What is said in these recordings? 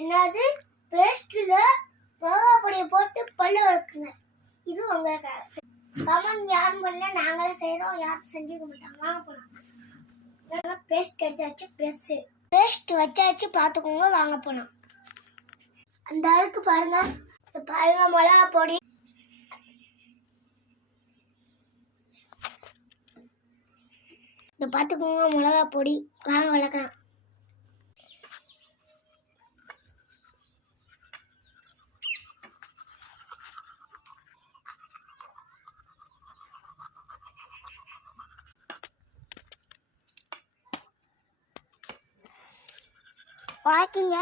என்னது பேஸ்ட்ல மிளகா பொடியை போட்டு பல்லு வளர்க்குங்க. இது உங்களுக்கு கமெண்ட் யாரும் பண்ண நாங்களே செய்கிறோம், யாரும் செஞ்சுக்க மாட்டாங்க. வாங்க போகலாம். பேஸ்ட் அடிச்சாச்சு, பேஸ்ட் வச்சாச்சு, பார்த்துக்கோங்க. வாங்க போகலாம். அந்த அளவுக்கு பாருங்க மிளகா பொடி இதை பார்த்துக்கோங்க. மிளகா பொடி வாங்க வளர்க்கலாம். பார்க்குங்க.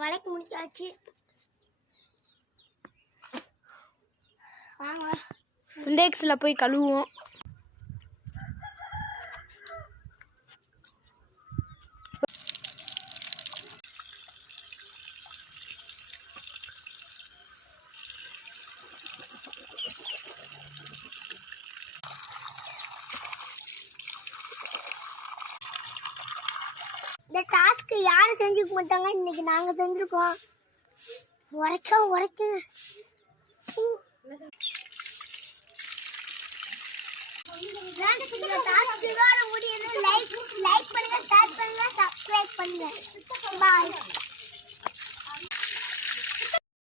வளைக்க முடிச்சாச்சு. வாங்க சிண்டெக்ஸில் போய் கழுவுவோம். இந்த டாஸ்க் யாரும் செஞ்சுக்க மாட்டாங்க, இன்னைக்கு நாங்க செஞ்சிருக்கோம். உரைக்குங்க. இந்த டாஸ்க் இதோட முடியுது. லைக் பண்ணுங்க, ஷேர் பண்ணுங்க, சப்ஸ்கிரைப் பண்ணுங்க. பாய்.